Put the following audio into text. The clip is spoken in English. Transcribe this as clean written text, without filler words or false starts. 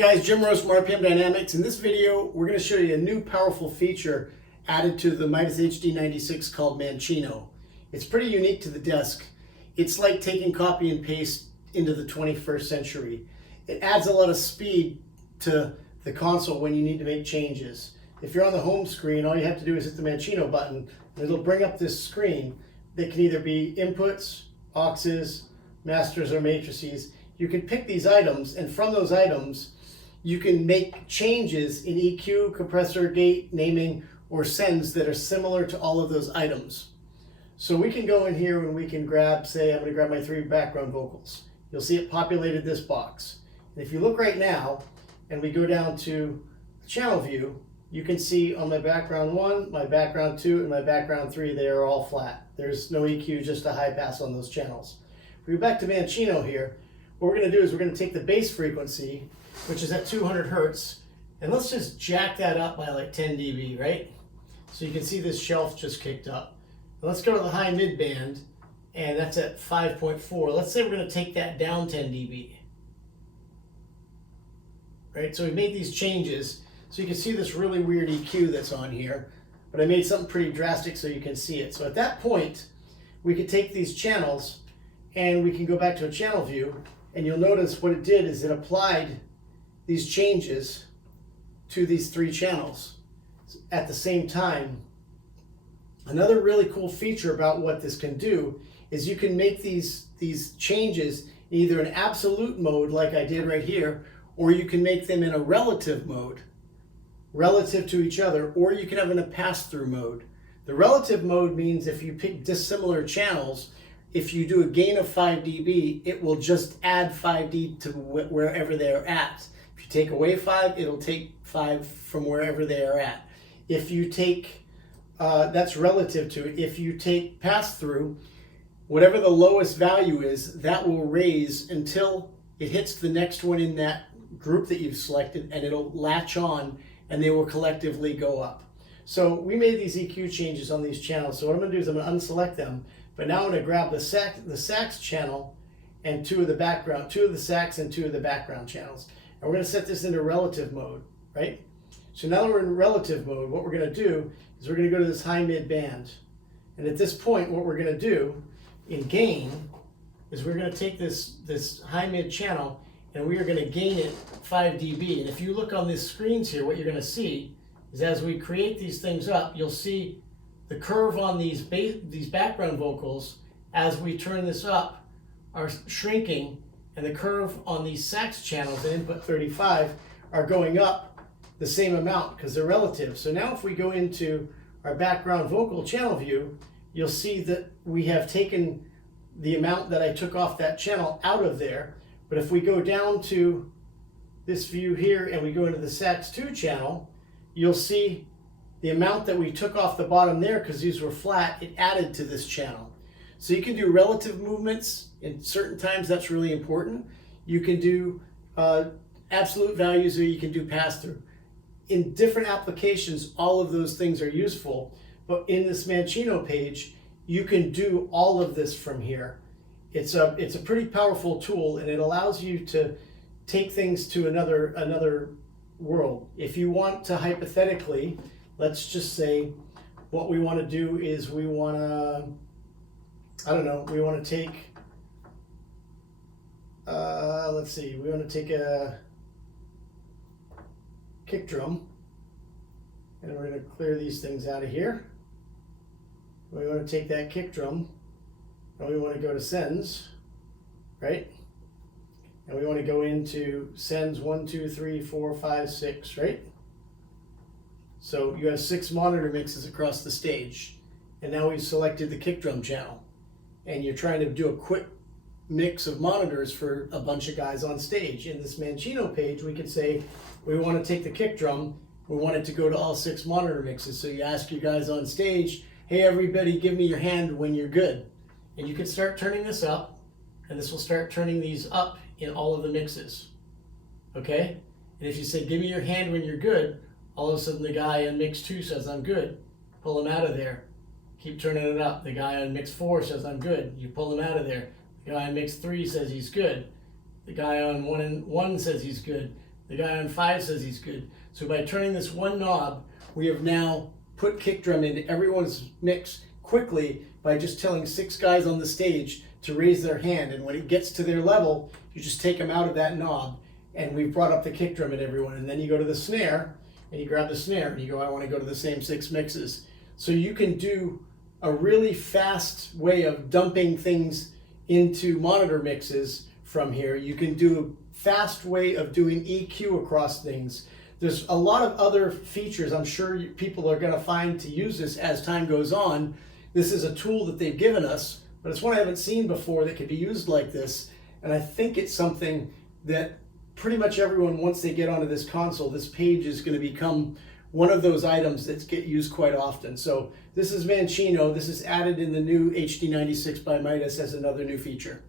guys, Jim Rose from RPM Dynamics. In this video, we're going to show you a new powerful feature added to the Midas HD96 called Manchino. It's pretty unique to the desk. It's like taking copy and paste into the 21st century. It adds a lot of speed to the console when you need to make changes. If you're on the home screen, all you have to do is hit the Manchino button, and it'll bring up this screen that can either be inputs, auxes, masters, or matrices. You can pick these items, and from those items, you can make changes in EQ, compressor, gate, naming, or sends that are similar to all of those items. So we can go in here and we can grab, say, I'm going to grab my 3 background vocals. You'll see it populated this box. And if you look right now, and we go down to channel view, you can see on my background 1, my background 2, and my background 3, they are all flat. There's no EQ, just a high pass on those channels. If we go back to Manchino here, what we're going to do is we're going to take the bass frequency, which is at 200 hertz, and let's just jack that up by like 10 dB, right? So you can see this shelf just kicked up. And let's go to the high mid band, and that's at 5.4. Let's say we're going to take that down 10 dB. Right, so we made these changes, so you can see this really weird EQ that's on here, but I made something pretty drastic so you can see it. So at that point, we could take these channels, and we can go back to a channel view, and you'll notice what it did is it applied these changes to these 3 channels at the same time. Another really cool feature about what this can do is you can make these changes in either an absolute mode like I did right here, or you can make them in a relative mode, relative to each other, or you can have in a pass-through mode. The relative mode means if you pick dissimilar channels, if you do a gain of 5 dB, it will just add 5 dB to wherever they're at. If you take away 5, it'll take 5 from wherever they are at. If you take, that's relative to it. If you take pass-through, whatever the lowest value is, that will raise until it hits the next one in that group that you've selected, and it'll latch on, and they will collectively go up. So we made these EQ changes on these channels. So what I'm going to do is I'm going to unselect them. But now I'm going to grab the sax channel and 2 of the sax and 2 of the background channels. And we're going to set this into relative mode, right? So now that we're in relative mode, what we're going to do is we're going to go to this high mid band. And at this point, what we're going to do in gain is we're going to take this high mid channel and we are going to gain it 5 dB. And if you look on these screens here, what you're going to see is as we create these things up, you'll see the curve on these background vocals as we turn this up are shrinking, and the curve on these sax channels at input 35 are going up the same amount because they're relative. So now if we go into our background vocal channel view, you'll see that we have taken the amount that I took off that channel out of there. But if we go down to this view here and we go into the sax 2 channel, you'll see the amount that we took off the bottom there, because these were flat, it added to this channel. So you can do relative movements in certain times, that's really important. You can do absolute values, or you can do pass-through. In different applications, all of those things are useful, but in this Manchino page, you can do all of this from here. It's a pretty powerful tool, and it allows you to take things to another world. If you want to hypothetically, let's just say what we want to do is we want to, we want to take, let's see, we want to take a kick drum, and we're going to clear these things out of here. We want to take that kick drum, and we want to go to sends, right? And we want to go into sends 1, 2, 3, 4, 5, 6, right? So you have 6 monitor mixes across the stage, and now we've selected the kick drum channel, and you're trying to do a quick mix of monitors for a bunch of guys on stage. In this Manchino page, we could say we want to take the kick drum, we want it to go to all 6 monitor mixes. So you ask your guys on stage, hey everybody, give me your hand when you're good. And you can start turning this up, and this will start turning these up in all of the mixes, okay? And if you say, give me your hand when you're good, all of a sudden the guy on mix 2 says, I'm good. Pull him out of there. Keep turning it up. The guy on mix 4 says, I'm good. You pull him out of there. The guy on mix 3 says he's good. The guy on 1 says he's good. The guy on 5 says he's good. So by turning this one knob, we have now put kick drum into everyone's mix quickly by just telling 6 guys on the stage to raise their hand. And when it gets to their level, you just take them out of that knob, and we've brought up the kick drum in everyone. And then you go to the snare, and you grab the snare, and you go, I want to go to the same 6 mixes. So you can do a really fast way of dumping things into monitor mixes from here. You can do a fast way of doing EQ across things. There's a lot of other features I'm sure people are going to find to use this as time goes on. This is a tool that they've given us, but it's one I haven't seen before that could be used like this. And I think it's something that pretty much everyone, once they get onto this console, this page is going to become one of those items that get used quite often. So this is Manchino. This is added in the new HD96 by Midas as another new feature.